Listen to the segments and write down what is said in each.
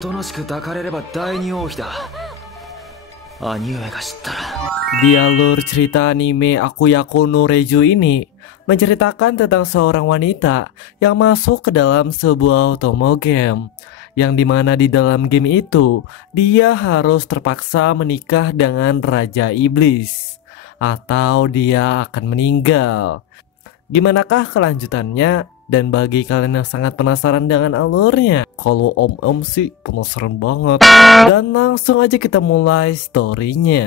となしく抱かれれば第二王妃だ。兄上が知ったら。Di alur cerita anime Akuyaku no Reiju ini menceritakan tentang seorang wanita yang masuk ke dalam sebuah otomo game, yang dimana di dalam game itu dia harus terpaksa menikah dengan Raja Iblis atau dia akan meninggal. Gimanakah kelanjutannya? Dan bagi kalian yang sangat penasaran dengan alurnya, kalau om sih penasaran banget. Dan langsung aja kita mulai storynya.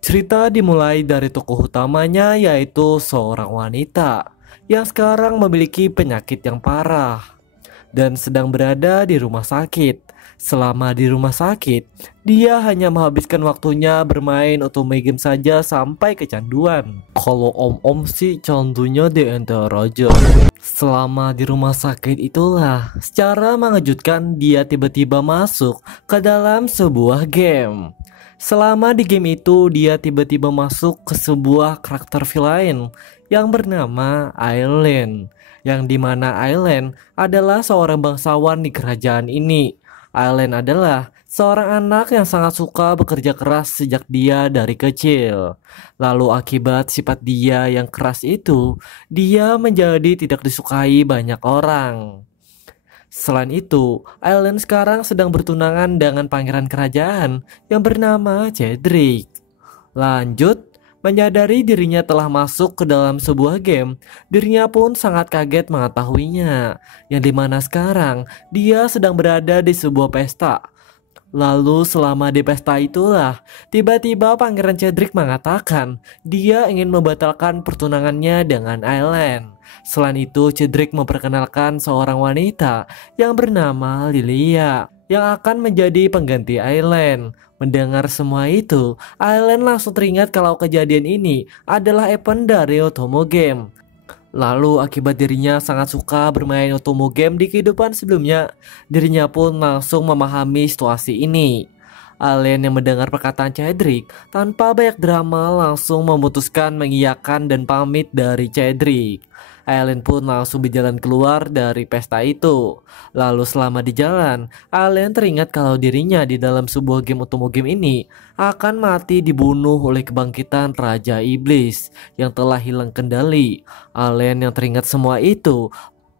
Cerita dimulai dari tokoh utamanya, yaitu seorang wanita yang sekarang memiliki penyakit yang parah dan sedang berada di rumah sakit. Selama di rumah sakit, dia hanya menghabiskan waktunya bermain otome game saja sampai kecanduan. Kalau om sih candunya di enter aja. Selama di rumah sakit itulah, secara mengejutkan dia tiba-tiba masuk ke dalam sebuah game. Selama di game itu dia tiba-tiba masuk ke sebuah karakter villain yang bernama Aileen, yang dimana Aileen adalah seorang bangsawan di kerajaan ini. Aileen adalah seorang anak yang sangat suka bekerja keras sejak dia dari kecil. Lalu akibat sifat dia yang keras itu, dia menjadi tidak disukai banyak orang. Selain itu, Aileen sekarang sedang bertunangan dengan pangeran kerajaan yang bernama Cedric. Lanjut, menyadari dirinya telah masuk ke dalam sebuah game, dirinya pun sangat kaget mengetahuinya, yang dimana sekarang dia sedang berada di sebuah pesta. Lalu selama di pesta itulah, tiba-tiba pangeran Cedric mengatakan dia ingin membatalkan pertunangannya dengan Aileen. Selain itu, Cedric memperkenalkan seorang wanita yang bernama Lilia yang akan menjadi pengganti Aileen. Mendengar semua itu, Aileen langsung teringat kalau kejadian ini adalah event dari otomo game. Lalu akibat dirinya sangat suka bermain otomo game di kehidupan sebelumnya, dirinya pun langsung memahami situasi ini. Aileen yang mendengar perkataan Cedric tanpa banyak drama langsung memutuskan mengiyakan dan pamit dari Cedric. Aileen pun langsung berjalan keluar dari pesta itu. Lalu selama di jalan, Aileen teringat kalau dirinya di dalam sebuah game otomo game ini akan mati dibunuh oleh kebangkitan Raja Iblis yang telah hilang kendali. Aileen yang teringat semua itu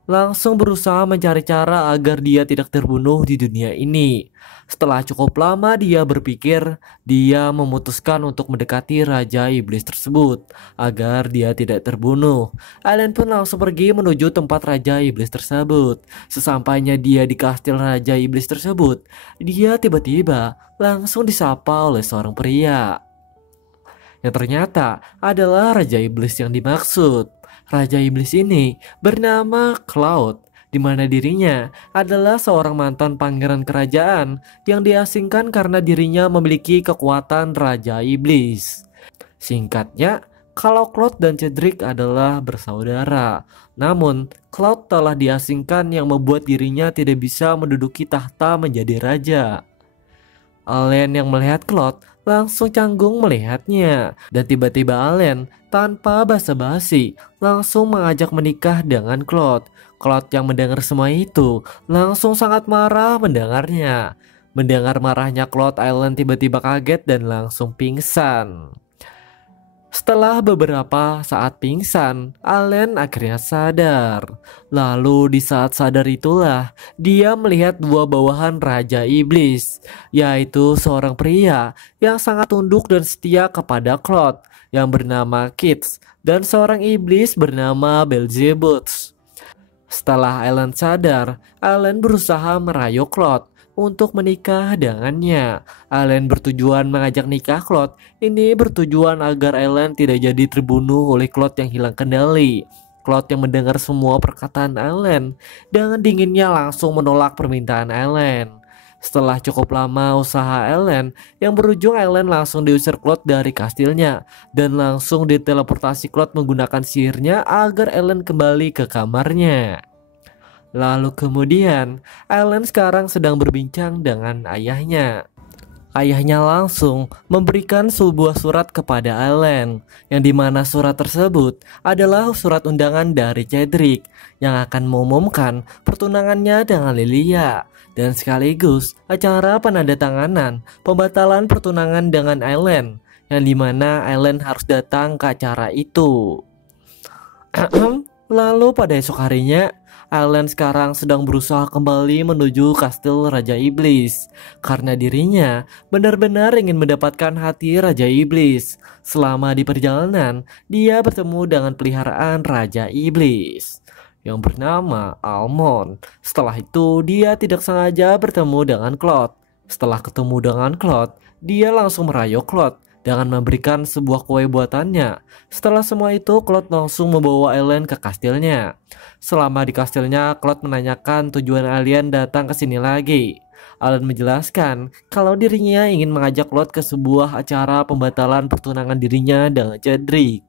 langsung berusaha mencari cara agar dia tidak terbunuh di dunia ini. Setelah cukup lama dia berpikir, dia memutuskan untuk mendekati Raja Iblis tersebut agar dia tidak terbunuh. Aileen pun langsung pergi menuju tempat Raja Iblis tersebut. Sesampainya dia di kastil Raja Iblis tersebut, dia tiba-tiba langsung disapa oleh seorang pria yang ternyata adalah Raja Iblis yang dimaksud. Raja Iblis ini bernama Cloud, di mana dirinya adalah seorang mantan pangeran kerajaan yang diasingkan karena dirinya memiliki kekuatan Raja Iblis. Singkatnya, kalau Cloud dan Cedric adalah bersaudara. Namun, Cloud telah diasingkan yang membuat dirinya tidak bisa menduduki tahta menjadi raja. Aileen yang melihat Cloud langsung canggung melihatnya, dan tiba-tiba Aileen tanpa basa-basi langsung mengajak menikah dengan Cloud. Cloud yang mendengar semua itu langsung sangat marah mendengarnya. Mendengar marahnya Cloud, Aileen tiba-tiba kaget dan langsung pingsan. Setelah beberapa saat pingsan, Aileen akhirnya sadar. Lalu di saat sadar itulah dia melihat dua bawahan Raja Iblis, yaitu seorang pria yang sangat tunduk dan setia kepada Cloud yang bernama Kids dan seorang iblis bernama Beelzebub. Setelah Aileen sadar, Aileen berusaha merayu Cloud untuk menikah dengannya. Aileen bertujuan mengajak nikah Cloud. Ini bertujuan agar Aileen tidak jadi terbunuh oleh Cloud yang hilang kendali. Cloud yang mendengar semua perkataan Aileen dengan dinginnya langsung menolak permintaan Aileen. Setelah cukup lama usaha Aileen, yang berujung Aileen langsung diusir Cloud dari kastilnya dan langsung diteleportasi Cloud menggunakan sihirnya agar Aileen kembali ke kamarnya. Lalu kemudian, Aileen sekarang sedang berbincang dengan ayahnya. Ayahnya langsung memberikan sebuah surat kepada Aileen, yang dimana surat tersebut adalah surat undangan dari Cedric yang akan mengumumkan pertunangannya dengan Lilia. dan sekaligus acara penandatanganan pembatalan pertunangan dengan Aileen, yang dimana Aileen harus datang ke acara itu. Lalu pada esok harinya, Aileen sekarang sedang berusaha kembali menuju kastil Raja Iblis karena dirinya benar-benar ingin mendapatkan hati Raja Iblis. Selama di perjalanan, dia bertemu dengan peliharaan Raja Iblis yang bernama Almond. Setelah itu, dia tidak sengaja bertemu dengan Cloud. Setelah ketemu dengan Cloud, dia langsung merayu Cloud dengan memberikan sebuah kue buatannya. Setelah semua itu, Cloud langsung membawa Aileen ke kastilnya. Selama di kastilnya, Cloud menanyakan tujuan alien datang ke sini lagi. Aileen menjelaskan kalau dirinya ingin mengajak Cloud ke sebuah acara pembatalan pertunangan dirinya dengan Cedric.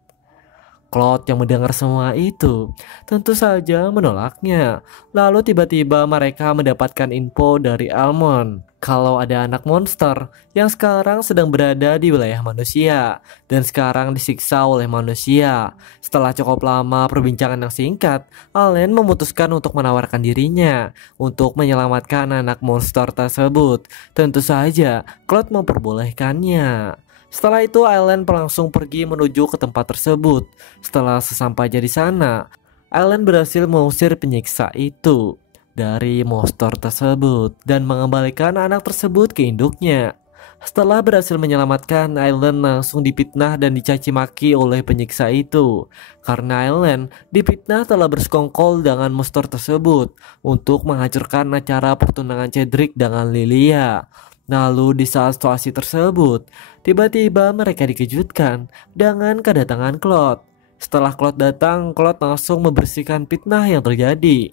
Cloud yang mendengar semua itu tentu saja menolaknya. Lalu tiba-tiba mereka mendapatkan info dari Almond kalau ada anak monster yang sekarang sedang berada di wilayah manusia dan sekarang disiksa oleh manusia. Setelah cukup lama perbincangan yang singkat, Aileen memutuskan untuk menawarkan dirinya untuk menyelamatkan anak monster tersebut. Tentu saja Cloud memperbolehkannya. Setelah itu Aileen langsung pergi menuju ke tempat tersebut. Setelah sesampainya di sana, Aileen berhasil mengusir penyiksa itu dari monster tersebut dan mengembalikan anak tersebut ke induknya. Setelah berhasil menyelamatkan, Aileen langsung dipitnah dan dicaci maki oleh penyiksa itu karena Aileen dipitnah telah bersekongkol dengan monster tersebut untuk menghancurkan acara pertunangan Cedric dengan Lilia. Lalu di saat situasi tersebut, tiba-tiba mereka dikejutkan dengan kedatangan Cloud. Setelah Cloud datang, Cloud langsung membersihkan fitnah yang terjadi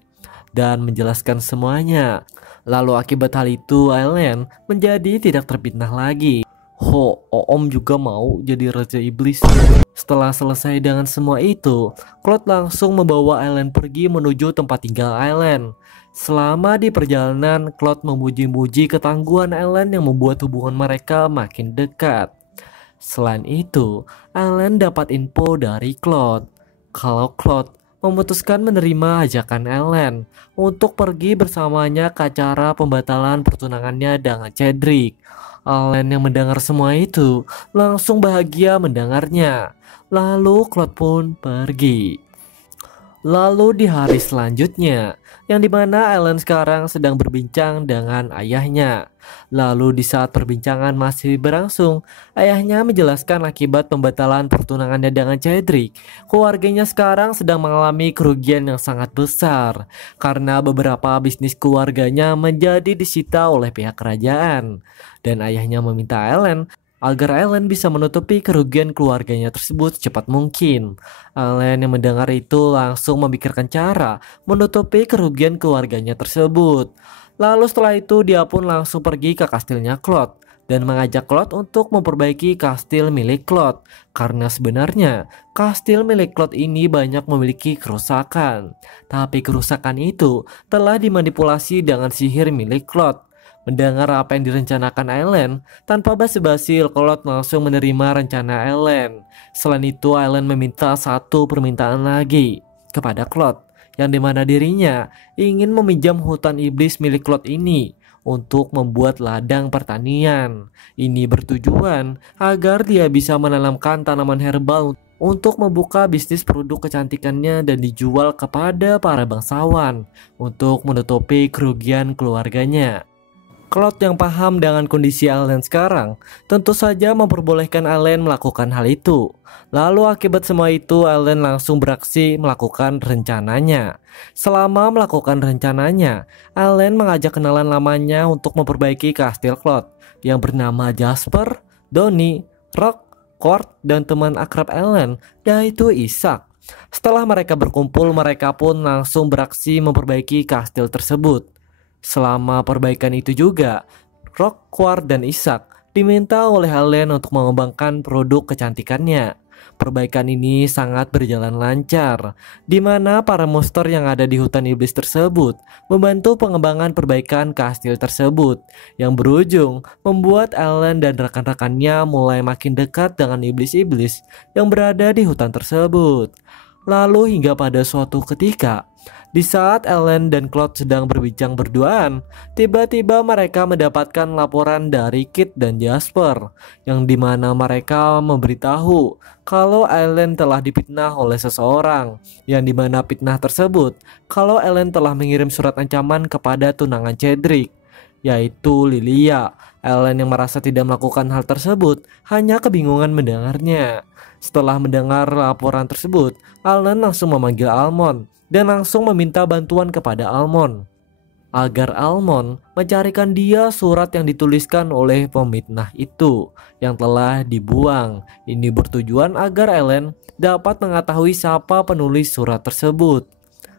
dan menjelaskan semuanya. Lalu akibat hal itu, Aileen menjadi tidak terfitnah lagi. Om juga mau jadi Raja Iblis. Setelah selesai dengan semua itu, Cloud langsung membawa Aileen pergi menuju tempat tinggal Aileen. Selama di perjalanan, Cloud memuji-muji ketangguhan Aileen yang membuat hubungan mereka makin dekat. Selain itu, Aileen dapat info dari Cloud kalau Cloud memutuskan menerima ajakan Aileen untuk pergi bersamanya ke acara pembatalan pertunangannya dengan Cedric. Aileen yang mendengar semua itu langsung bahagia mendengarnya. Lalu Cloud pun pergi. Lalu di hari selanjutnya, yang dimana Aileen sekarang sedang berbincang dengan ayahnya. Lalu di saat perbincangan masih berlangsung, ayahnya menjelaskan akibat pembatalan pertunangannya dengan Cedric. Keluarganya sekarang sedang mengalami kerugian yang sangat besar karena beberapa bisnis keluarganya menjadi disita oleh pihak kerajaan. Dan ayahnya meminta Aileen agar Aileen bisa menutupi kerugian keluarganya tersebut secepat mungkin. Aileen yang mendengar itu langsung memikirkan cara menutupi kerugian keluarganya tersebut. Lalu setelah itu dia pun langsung pergi ke kastilnya Cloud dan mengajak Cloud untuk memperbaiki kastil milik Cloud. Karena sebenarnya kastil milik Cloud ini banyak memiliki kerusakan. Tapi kerusakan itu telah dimanipulasi dengan sihir milik Cloud. Mendengar apa yang direncanakan Aileen, tanpa basa-basi Cloud langsung menerima rencana Aileen. Selain itu Aileen meminta satu permintaan lagi kepada Cloud, yang dimana dirinya ingin meminjam hutan iblis milik Cloud ini untuk membuat ladang pertanian. Ini bertujuan agar dia bisa menanamkan tanaman herbal untuk membuka bisnis produk kecantikannya dan dijual kepada para bangsawan untuk menutupi kerugian keluarganya. Cloud yang paham dengan kondisi Aileen sekarang tentu saja memperbolehkan Aileen melakukan hal itu. Lalu akibat semua itu Aileen langsung beraksi melakukan rencananya. Selama melakukan rencananya, Aileen mengajak kenalan lamanya untuk memperbaiki kastil Cloud yang bernama Jasper, Donnie, Rock, Cord, dan teman akrab Aileen yaitu Isaac. Setelah mereka berkumpul, mereka pun langsung beraksi memperbaiki kastil tersebut. Selama perbaikan itu juga, Rock, Quart, dan Isaac diminta oleh Aileen untuk mengembangkan produk kecantikannya. Perbaikan ini sangat berjalan lancar, di mana para monster yang ada di hutan iblis tersebut membantu pengembangan perbaikan kastil tersebut, yang berujung membuat Aileen dan rekan-rekannya mulai makin dekat dengan iblis-iblis yang berada di hutan tersebut. Lalu hingga pada suatu ketika, Di saat Ellen dan Claude sedang berbincang berduaan, tiba-tiba mereka mendapatkan laporan dari Kit dan Jasper, yang dimana mereka memberitahu kalau Ellen telah difitnah oleh seseorang, yang dimana fitnah tersebut kalau Ellen telah mengirim surat ancaman kepada tunangan Cedric, yaitu Lilia. Ellen yang merasa tidak melakukan hal tersebut hanya kebingungan mendengarnya. Setelah mendengar laporan tersebut, Ellen langsung memanggil Almond dan langsung meminta bantuan kepada Almond agar Almond mencarikan dia surat yang dituliskan oleh pemfitnah itu yang telah dibuang. Ini bertujuan agar Ellen dapat mengetahui siapa penulis surat tersebut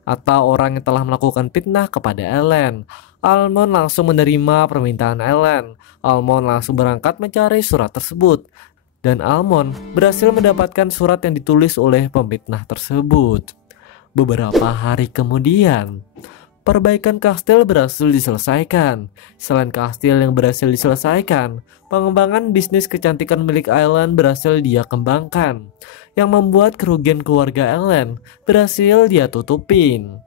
atau orang yang telah melakukan fitnah kepada Ellen. Almond langsung menerima permintaan Ellen. Almond langsung berangkat mencari surat tersebut dan Almond berhasil mendapatkan surat yang ditulis oleh pemfitnah tersebut. Beberapa hari kemudian, perbaikan kastil berhasil diselesaikan. Selain kastil yang berhasil diselesaikan, pengembangan bisnis kecantikan milik Ellen berhasil dia kembangkan, yang membuat kerugian keluarga Ellen berhasil dia tutupin.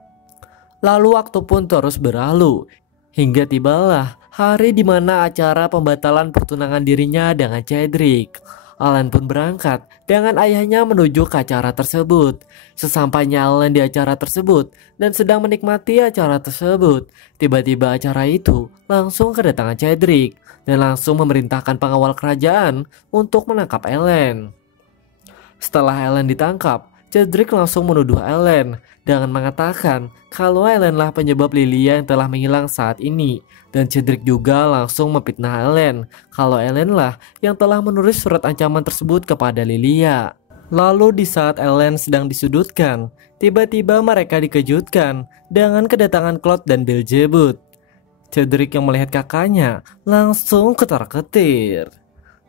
Lalu waktu pun terus berlalu, hingga tibalah hari di mana acara pembatalan pertunangan dirinya dengan Cedric. Ellen pun berangkat dengan ayahnya menuju ke acara tersebut. Sesampainya Ellen di acara tersebut dan sedang menikmati acara tersebut, tiba-tiba acara itu langsung kedatangan Cedric dan langsung memerintahkan pengawal kerajaan untuk menangkap Ellen. Setelah Ellen ditangkap, Cedric langsung menuduh Ellen dengan mengatakan kalau Ellen lah penyebab Lilia yang telah menghilang saat ini. Dan Cedric juga langsung memfitnah Ellen kalau Ellen lah yang telah menulis surat ancaman tersebut kepada Lilia. Lalu di saat Ellen sedang disudutkan, tiba-tiba mereka dikejutkan dengan kedatangan Claude dan Beelzebub. Cedric yang melihat kakaknya langsung ketar-ketir.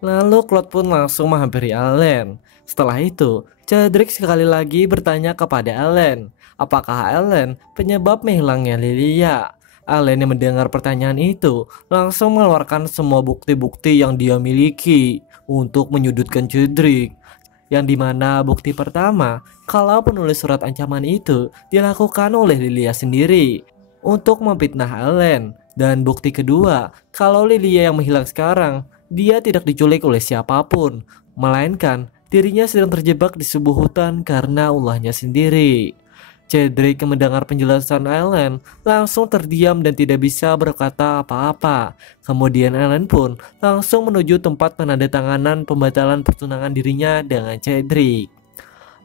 Lalu Claude pun langsung menghampiri Ellen. Setelah itu, Cedric sekali lagi bertanya kepada Ellen, apakah Ellen penyebab menghilangnya Lilia? Ellen yang mendengar pertanyaan itu langsung mengeluarkan semua bukti-bukti yang dia miliki untuk menyudutkan Cedric. Yang dimana bukti pertama, kalau penulis surat ancaman itu dilakukan oleh Lilia sendiri untuk memfitnah Ellen. Dan bukti kedua, kalau Lilia yang menghilang sekarang, dia tidak diculik oleh siapapun, melainkan dirinya sedang terjebak di sebuah hutan karena ulahnya sendiri. Cedric yang mendengar penjelasan Ellen langsung terdiam dan tidak bisa berkata apa-apa. Kemudian Ellen pun langsung menuju tempat penandatanganan pembatalan pertunangan dirinya dengan Cedric.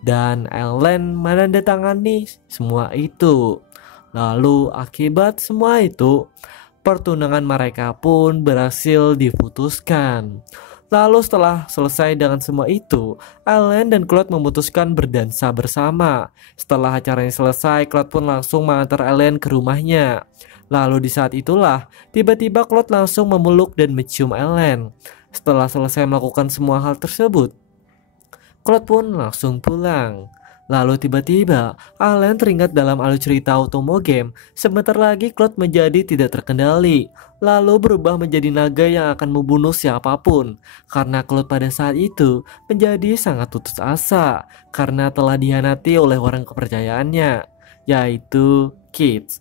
Dan Ellen menandatangani semua itu. Lalu akibat semua itu, pertunangan mereka pun berhasil diputuskan. Lalu setelah selesai dengan semua itu, Ellen dan Claude memutuskan berdansa bersama. Setelah acaranya selesai, Claude pun langsung mengantar Ellen ke rumahnya. Lalu di saat itulah, tiba-tiba Claude langsung memeluk dan mencium Ellen. Setelah selesai melakukan semua hal tersebut, Claude pun langsung pulang. Lalu tiba-tiba Ellen teringat dalam alur cerita Otomo Game, sebentar lagi Claude menjadi tidak terkendali, lalu berubah menjadi naga yang akan membunuh siapapun. Karena Claude pada saat itu menjadi sangat putus asa karena telah dihianati oleh orang kepercayaannya, yaitu Kit.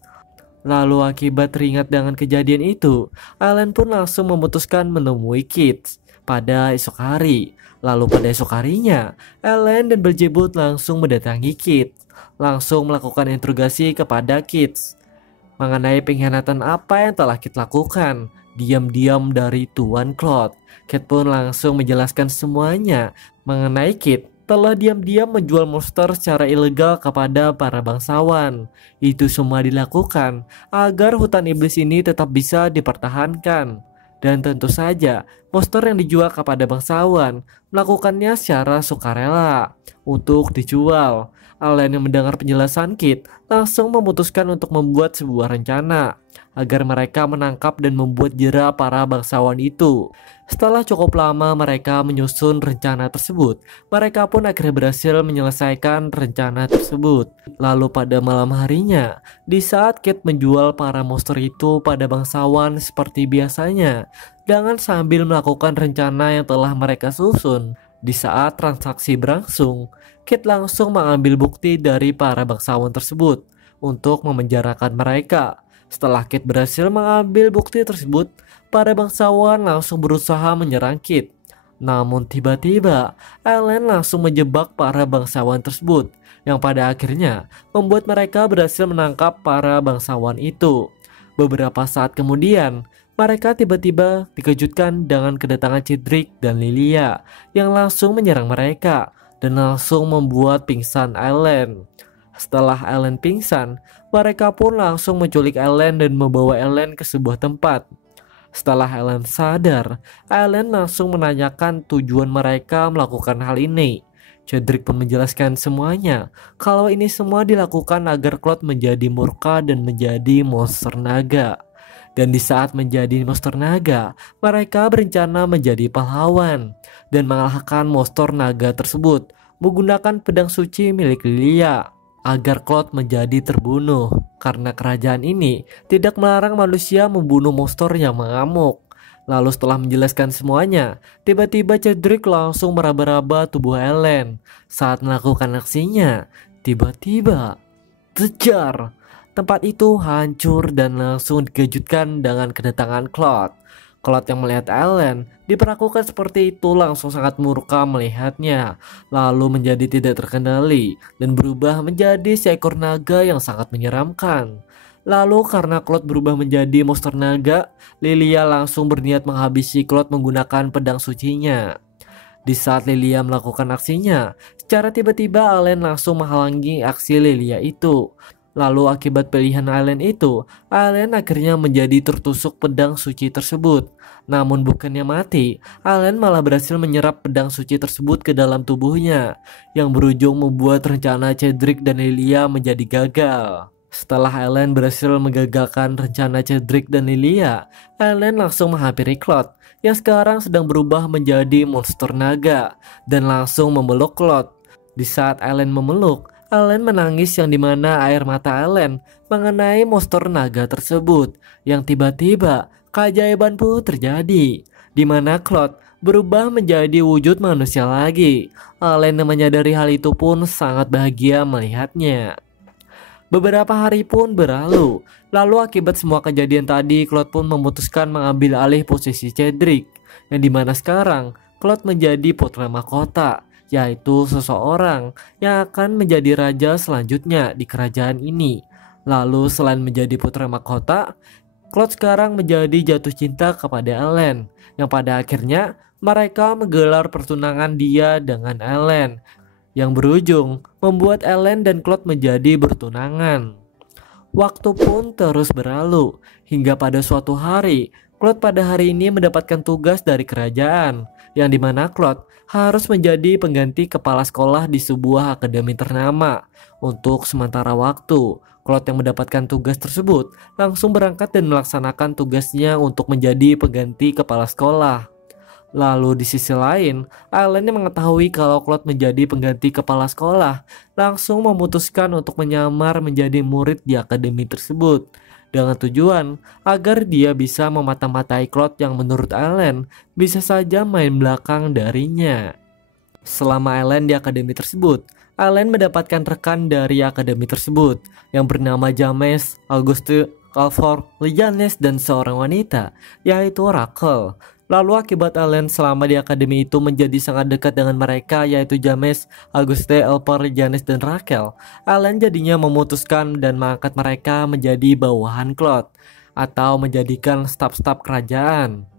Lalu akibat teringat dengan kejadian itu, Ellen pun langsung memutuskan menemui Kit pada esok hari. Lalu pada esok harinya, Ellen dan Beelzebub langsung mendatangi Kit, langsung melakukan interogasi kepada Kit mengenai pengkhianatan apa yang telah Kit lakukan diam-diam dari Tuan Claude. Kit pun langsung menjelaskan semuanya mengenai Kit telah diam-diam menjual monster secara ilegal kepada para bangsawan. Itu semua dilakukan agar hutan iblis ini tetap bisa dipertahankan. Dan tentu saja, monster yang dijual kepada bangsawan melakukannya secara sukarela untuk dijual. Ellen yang mendengar penjelasan Kit langsung memutuskan untuk membuat sebuah rencana agar mereka menangkap dan membuat jera para bangsawan itu. Setelah cukup lama mereka menyusun rencana tersebut, mereka pun akhirnya berhasil menyelesaikan rencana tersebut. Lalu pada malam harinya, di saat Kit menjual para monster itu pada bangsawan seperti biasanya, dengan sambil melakukan rencana yang telah mereka susun. Di saat transaksi berlangsung, Kit langsung mengambil bukti dari para bangsawan tersebut untuk memenjarakan mereka. Setelah Kit berhasil mengambil bukti tersebut, para bangsawan langsung berusaha menyerang Kit. Namun tiba-tiba Ellen langsung menjebak para bangsawan tersebut, yang pada akhirnya membuat mereka berhasil menangkap para bangsawan itu. Beberapa saat kemudian, mereka tiba-tiba dikejutkan dengan kedatangan Cedric dan Lilia yang langsung menyerang mereka dan langsung membuat pingsan Ellen. Setelah Ellen pingsan, mereka pun langsung menculik Ellen dan membawa Ellen ke sebuah tempat. Setelah Ellen sadar, Ellen langsung menanyakan tujuan mereka melakukan hal ini. Cedric pun menjelaskan semuanya, kalau ini semua dilakukan agar Claude menjadi murka dan menjadi monster naga. Dan di saat menjadi monster naga, mereka berencana menjadi pahlawan dan mengalahkan monster naga tersebut menggunakan pedang suci milik Lilia agar Claude menjadi terbunuh, karena kerajaan ini tidak melarang manusia membunuh monster yang mengamuk. Lalu setelah menjelaskan semuanya, tiba-tiba Cedric langsung meraba-raba tubuh Ellen. Saat melakukan aksinya, tiba-tiba tejar. Tempat itu hancur dan langsung dikejutkan dengan kedatangan Claude. Claude yang melihat Ellen diperlakukan seperti itu langsung sangat murka melihatnya, lalu menjadi tidak terkendali dan berubah menjadi seekor naga yang sangat menyeramkan. Lalu karena Claude berubah menjadi monster naga, Lilia langsung berniat menghabisi Claude menggunakan pedang sucinya. Di saat Lilia melakukan aksinya, secara tiba-tiba Ellen langsung menghalangi aksi Lilia itu. Lalu akibat pilihan Ellen itu, Ellen akhirnya menjadi tertusuk pedang suci tersebut. Namun bukannya mati, Ellen malah berhasil menyerap pedang suci tersebut ke dalam tubuhnya, yang berujung membuat rencana Cedric dan Lilia menjadi gagal. Setelah Ellen berhasil menggagalkan rencana Cedric dan Lilia, Ellen langsung menghampiri Claude yang sekarang sedang berubah menjadi monster naga dan langsung memeluk Claude. Di saat Ellen memeluk, Ellen menangis yang dimana air mata Ellen mengenai monster naga tersebut, yang tiba-tiba keajaiban pun terjadi, di mana Claude berubah menjadi wujud manusia lagi. Ellen yang menyadari hal itu pun sangat bahagia melihatnya. Beberapa hari pun berlalu, lalu akibat semua kejadian tadi, Claude pun memutuskan mengambil alih posisi Cedric, yang dimana sekarang Claude menjadi putra mahkota, yaitu seseorang yang akan menjadi raja selanjutnya di kerajaan ini. Lalu selain menjadi putra mahkota, Claude sekarang menjadi jatuh cinta kepada Ellen, yang pada akhirnya mereka menggelar pertunangan dia dengan Ellen, yang berujung membuat Ellen dan Claude menjadi bertunangan. Waktu pun terus berlalu, hingga pada suatu hari, Claude pada hari ini mendapatkan tugas dari kerajaan, yang dimana Claude harus menjadi pengganti kepala sekolah di sebuah akademi ternama. Untuk sementara waktu, Claude yang mendapatkan tugas tersebut langsung berangkat dan melaksanakan tugasnya untuk menjadi pengganti kepala sekolah. Lalu di sisi lain, Ellen yang mengetahui kalau Claude menjadi pengganti kepala sekolah langsung memutuskan untuk menyamar menjadi murid di akademi tersebut, dengan tujuan agar dia bisa memata-matai Claude yang menurut Ellen bisa saja main belakang darinya. Selama Ellen di akademi tersebut, Ellen mendapatkan rekan dari akademi tersebut yang bernama James, Auguste, Alford, Lianes, dan seorang wanita yaitu Rachel. Lalu akibat Ellen selama di akademi itu menjadi sangat dekat dengan mereka yaitu James, Auguste, Alford, Lianes, dan Rachel, Ellen jadinya memutuskan dan mengangkat mereka menjadi bawahan Claude atau menjadikan staf-staf kerajaan.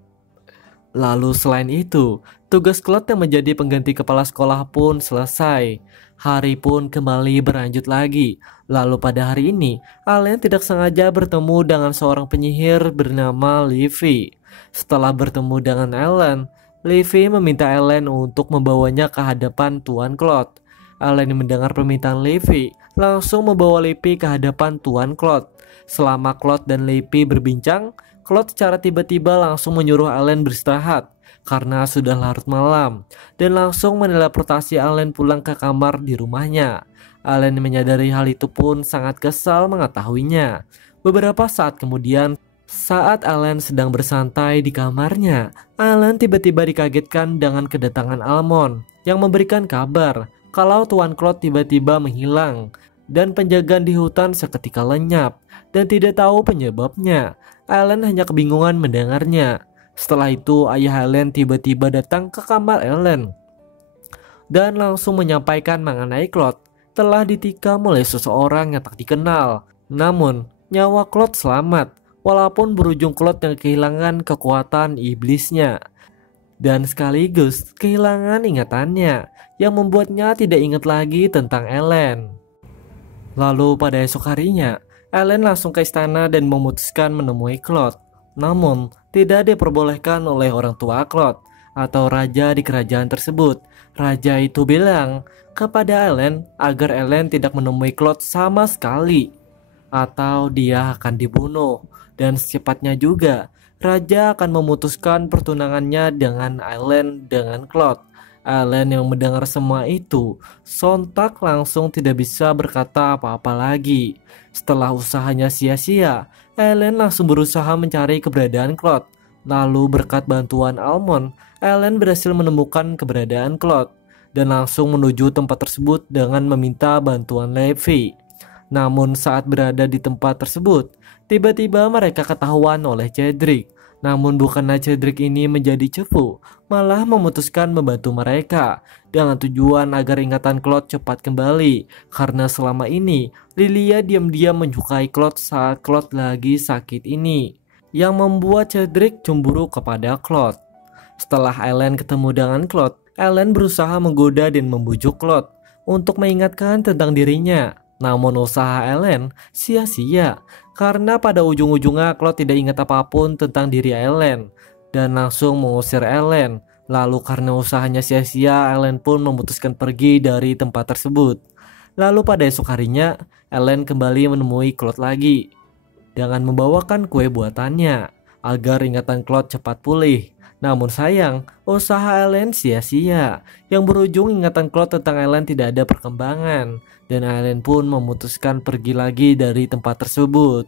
Lalu selain itu, tugas Claude yang menjadi pengganti kepala sekolah pun selesai. Hari pun kembali berlanjut lagi. Lalu pada hari ini, Ellen tidak sengaja bertemu dengan seorang penyihir bernama Livy. Setelah bertemu dengan Ellen, Livy meminta Ellen untuk membawanya ke hadapan Tuan Claude. Ellen yang mendengar permintaan Livy langsung membawa Livy ke hadapan Tuan Claude. Selama Claude dan Livy berbincang, Claude secara tiba-tiba langsung menyuruh Ellen beristirahat karena sudah larut malam dan langsung meneleportasi Ellen pulang ke kamar di rumahnya. Ellen yang menyadari hal itu pun sangat kesal mengetahuinya. Beberapa saat kemudian, saat Ellen sedang bersantai di kamarnya, Ellen tiba-tiba dikagetkan dengan kedatangan Almond yang memberikan kabar kalau Tuan Claude tiba-tiba menghilang. dan penjagaan di hutan seketika lenyap dan tidak tahu penyebabnya. Ellen hanya kebingungan mendengarnya. Setelah itu ayah Ellen tiba-tiba datang ke kamar Ellen dan langsung menyampaikan mengenai Claude telah ditikam oleh seseorang yang tak dikenal. Namun nyawa Claude selamat walaupun berujung Claude yang kehilangan kekuatan iblisnya dan sekaligus kehilangan ingatannya yang membuatnya tidak ingat lagi tentang Ellen. Lalu pada esok harinya, Ellen langsung ke istana dan memutuskan menemui Claude. Namun, tidak diperbolehkan oleh orang tua Claude atau raja di kerajaan tersebut. Raja itu bilang kepada Ellen agar Ellen tidak menemui Claude sama sekali, atau dia akan dibunuh. Dan secepatnya juga, raja akan memutuskan pertunangannya dengan Ellen dengan Claude. Ellen yang mendengar semua itu sontak langsung tidak bisa berkata apa-apa lagi. Setelah usahanya sia-sia, Ellen langsung berusaha mencari keberadaan Claude. Lalu berkat bantuan Almond, Ellen berhasil menemukan keberadaan Claude dan langsung menuju tempat tersebut dengan meminta bantuan Levi. Namun saat berada di tempat tersebut, tiba-tiba mereka ketahuan oleh Cedric. Namun bukanlah Cedric ini menjadi cepu, malah memutuskan membantu mereka dengan tujuan agar ingatan Claude cepat kembali. Karena selama ini Lilia diam-diam menyukai Claude saat Claude lagi sakit ini, yang membuat Cedric cemburu kepada Claude. Setelah Ellen ketemu dengan Claude, Ellen berusaha menggoda dan membujuk Claude untuk mengingatkan tentang dirinya. Namun usaha Ellen sia-sia karena pada ujung-ujungnya Claude tidak ingat apapun tentang diri Ellen dan langsung mengusir Ellen. Lalu karena usahanya sia-sia, Ellen pun memutuskan pergi dari tempat tersebut. Lalu pada esok harinya, Ellen kembali menemui Claude lagi dengan membawakan kue buatannya agar ingatan Claude cepat pulih. Namun sayang, usaha Ellen sia-sia yang berujung ingatan Claude tentang Ellen tidak ada perkembangan dan Ellen pun memutuskan pergi lagi dari tempat tersebut.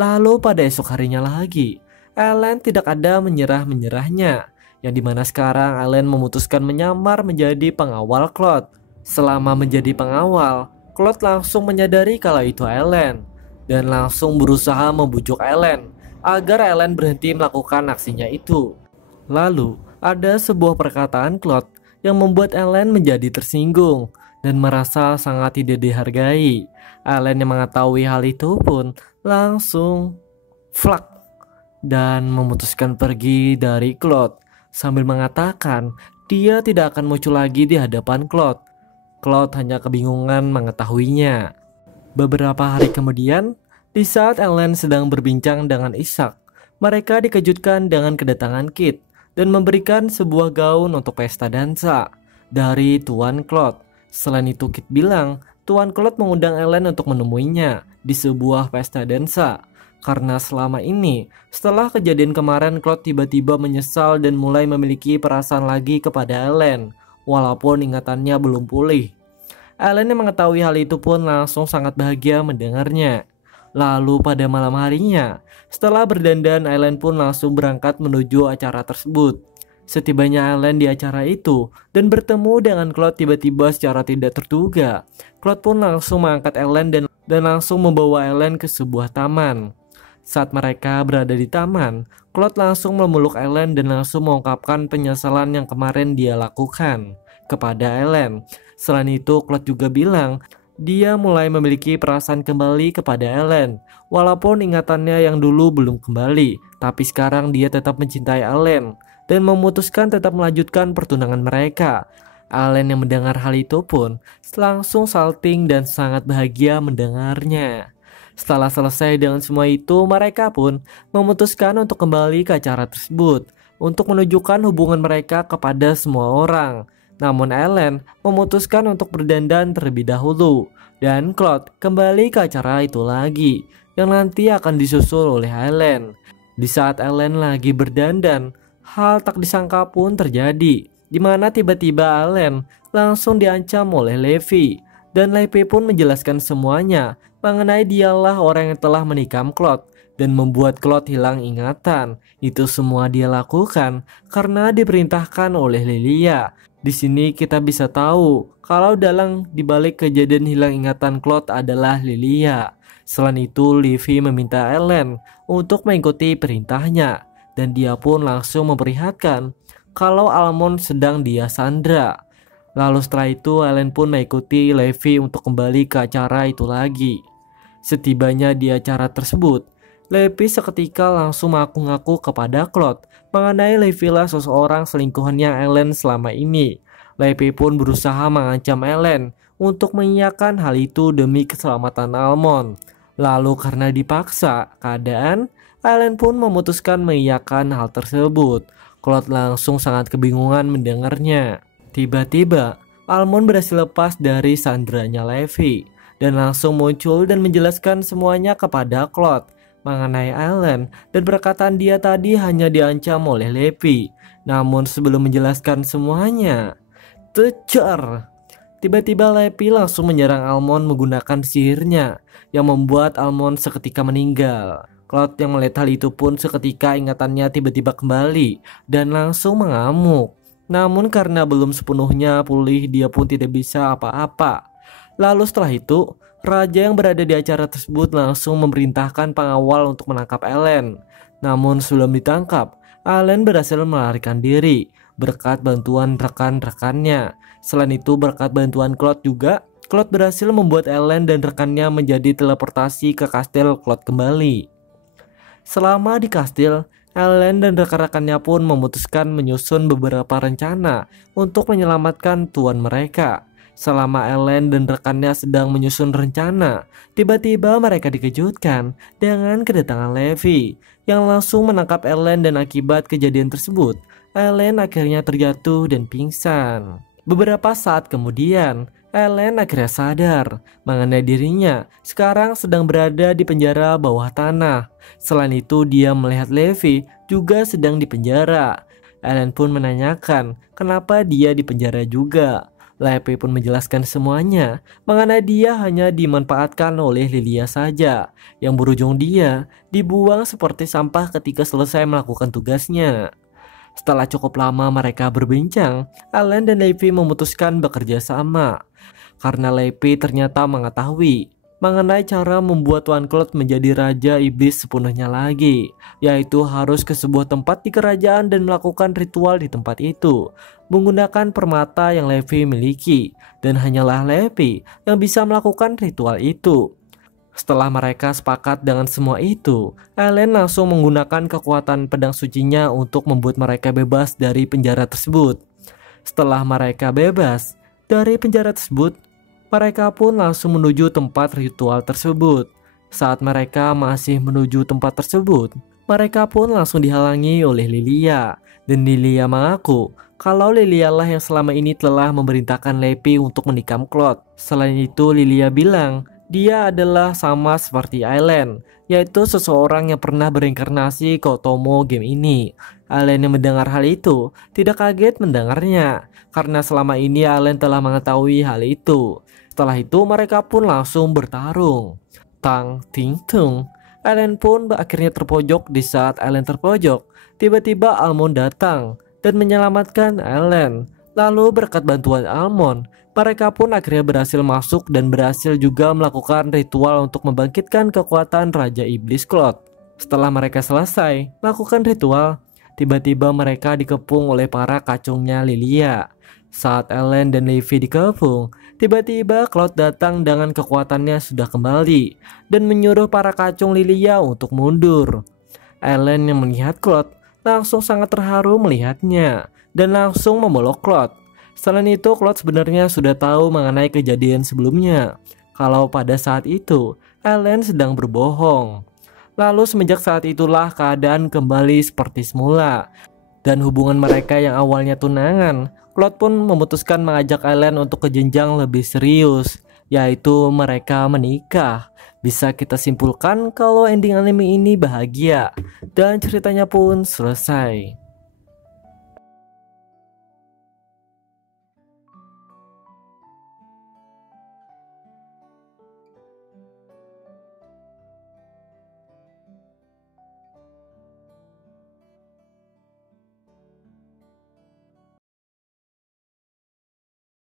Lalu pada esok harinya lagi, Ellen tidak ada menyerah-menyerahnya, yang dimana sekarang Ellen memutuskan menyamar menjadi pengawal Claude. Selama menjadi pengawal, Claude langsung menyadari kalau itu Ellen dan langsung berusaha membujuk Ellen agar Ellen berhenti melakukan aksinya itu. Lalu ada sebuah perkataan Claude yang membuat Ellen menjadi tersinggung dan merasa sangat tidak dihargai. Ellen yang mengetahui hal itu pun langsung flak dan memutuskan pergi dari Claude sambil mengatakan dia tidak akan muncul lagi di hadapan Claude. Claude hanya kebingungan mengetahuinya. Beberapa hari kemudian, di saat Ellen sedang berbincang dengan Isaac, mereka dikejutkan dengan kedatangan Kit dan memberikan sebuah gaun untuk pesta dansa dari Tuan Claude. Selain itu Kit bilang Tuan Claude mengundang Ellen untuk menemuinya di sebuah pesta dansa. Karena selama ini, setelah kejadian kemarin Claude tiba-tiba menyesal dan mulai memiliki perasaan lagi kepada Ellen, walaupun ingatannya belum pulih. Ellen yang mengetahui hal itu pun langsung sangat bahagia mendengarnya. Lalu pada malam harinya, setelah berdandan, Ellen pun langsung berangkat menuju acara tersebut. Setibanya Ellen di acara itu dan bertemu dengan Claude tiba-tiba secara tidak terduga, Claude pun langsung mengangkat Ellen dan langsung membawa Ellen ke sebuah taman. Saat mereka berada di taman, Claude langsung memeluk Ellen dan langsung mengungkapkan penyesalan yang kemarin dia lakukan kepada Ellen. Selain itu, Claude juga bilang dia mulai memiliki perasaan kembali kepada Ellen. Walaupun ingatannya yang dulu belum kembali, tapi sekarang dia tetap mencintai Ellen dan memutuskan tetap melanjutkan pertunangan mereka. Ellen yang mendengar hal itu pun langsung salting dan sangat bahagia mendengarnya. Setelah selesai dengan semua itu, mereka pun memutuskan untuk kembali ke acara tersebut untuk menunjukkan hubungan mereka kepada semua orang. Namun Ellen memutuskan untuk berdandan terlebih dahulu dan Claude kembali ke acara itu lagi yang nanti akan disusul oleh Ellen. Di saat Ellen lagi berdandan, hal tak disangka pun terjadi, di mana tiba-tiba Ellen langsung diancam oleh Levi dan Levi pun menjelaskan semuanya mengenai dialah orang yang telah menikam Claude dan membuat Claude hilang ingatan. Itu semua dia lakukan karena diperintahkan oleh Lilia. Di sini kita bisa tahu kalau dalang dibalik kejadian hilang ingatan Claude adalah Lilia. Selain itu, Livy meminta Ellen untuk mengikuti perintahnya dan dia pun langsung memperlihatkan kalau Almond sedang dia sandra. Lalu setelah itu Ellen pun mengikuti Livy untuk kembali ke acara itu lagi. Setibanya di acara tersebut, Livy seketika langsung mengaku-ngaku kepada Claude mengenai Livy lah seseorang selingkuhannya Ellen selama ini. Livy pun berusaha mengancam Ellen untuk mengiyakan hal itu demi keselamatan Almond. Lalu karena dipaksa keadaan, Ellen pun memutuskan mengiyakan hal tersebut. Claude langsung sangat kebingungan mendengarnya. Tiba-tiba, Almond berhasil lepas dari sandranya Livy dan langsung muncul dan menjelaskan semuanya kepada Claude mengenai Ellen dan perkataan dia tadi hanya diancam oleh Livy. Namun sebelum menjelaskan semuanya, tecar! Tiba-tiba Livy langsung menyerang Almond menggunakan sihirnya yang membuat Almond seketika meninggal. Claude yang melihat hal itu pun seketika ingatannya tiba-tiba kembali dan langsung mengamuk. Namun karena belum sepenuhnya pulih, dia pun tidak bisa apa-apa. Lalu setelah itu, raja yang berada di acara tersebut langsung memerintahkan pengawal untuk menangkap Ellen. Namun sebelum ditangkap, Ellen berhasil melarikan diri berkat bantuan rekan-rekannya. Selain itu, berkat bantuan Claude juga, Claude berhasil membuat Ellen dan rekannya menjadi teleportasi ke kastil Claude kembali. Selama di kastil, Ellen dan rekan-rekannya pun memutuskan menyusun beberapa rencana untuk menyelamatkan tuan mereka. Selama Ellen dan rekannya sedang menyusun rencana, tiba-tiba mereka dikejutkan dengan kedatangan Livy yang langsung menangkap Ellen dan akibat kejadian tersebut, Ellen akhirnya terjatuh dan pingsan. Beberapa saat kemudian, Ellen akhirnya sadar mengenai dirinya sekarang sedang berada di penjara bawah tanah. Selain itu, dia melihat Livy juga sedang di penjara. Ellen pun menanyakan kenapa dia di penjara juga. Livy pun menjelaskan semuanya mengenai dia hanya dimanfaatkan oleh Lilia saja, yang berujung dia dibuang seperti sampah ketika selesai melakukan tugasnya. Setelah cukup lama mereka berbincang, Ellen dan Livy memutuskan bekerja sama. Karena Livy ternyata mengetahui mengenai cara membuat Tuan Claude menjadi Raja Iblis sepenuhnya lagi, yaitu harus ke sebuah tempat di kerajaan dan melakukan ritual di tempat itu menggunakan permata yang Livy miliki, dan hanyalah Livy yang bisa melakukan ritual itu. Setelah mereka sepakat dengan semua itu, Ellen langsung menggunakan kekuatan pedang sucinya untuk membuat mereka bebas dari penjara tersebut. Setelah mereka bebas dari penjara tersebut, mereka pun langsung menuju tempat ritual tersebut. Saat mereka masih menuju tempat tersebut, mereka pun langsung dihalangi oleh Lilia. Dan Lilia mengaku kalau Lilia lah yang selama ini telah memerintahkan Livy untuk menikam Claude. Selain itu, Lilia bilang dia adalah sama seperti Ellen, yaitu seseorang yang pernah berinkarnasi ke Otomo game ini. Ellen yang mendengar hal itu tidak kaget mendengarnya, karena selama ini Ellen telah mengetahui hal itu. Setelah itu mereka pun langsung bertarung. Tang ting tung. Ellen pun akhirnya terpojok. Di saat Ellen terpojok, tiba-tiba Almond datang dan menyelamatkan Ellen. Lalu berkat bantuan Almond, mereka pun akhirnya berhasil masuk dan berhasil juga melakukan ritual untuk membangkitkan kekuatan Raja Iblis Claude. Setelah mereka selesai melakukan ritual, tiba-tiba mereka dikepung oleh para kacungnya Lilia. Saat Ellen dan Livy dikepung, tiba-tiba Claude datang dengan kekuatannya sudah kembali dan menyuruh para kacung Lilia untuk mundur. Ellen yang melihat Claude langsung sangat terharu melihatnya dan langsung memeluk Claude. Selain itu, Claude sebenarnya sudah tahu mengenai kejadian sebelumnya, kalau pada saat itu Ellen sedang berbohong. Lalu semenjak saat itulah keadaan kembali seperti semula. Dan hubungan mereka yang awalnya tunangan, Claude pun memutuskan mengajak Ellen untuk ke jenjang lebih serius, yaitu mereka menikah. Bisa kita simpulkan kalau ending anime ini bahagia dan ceritanya pun selesai.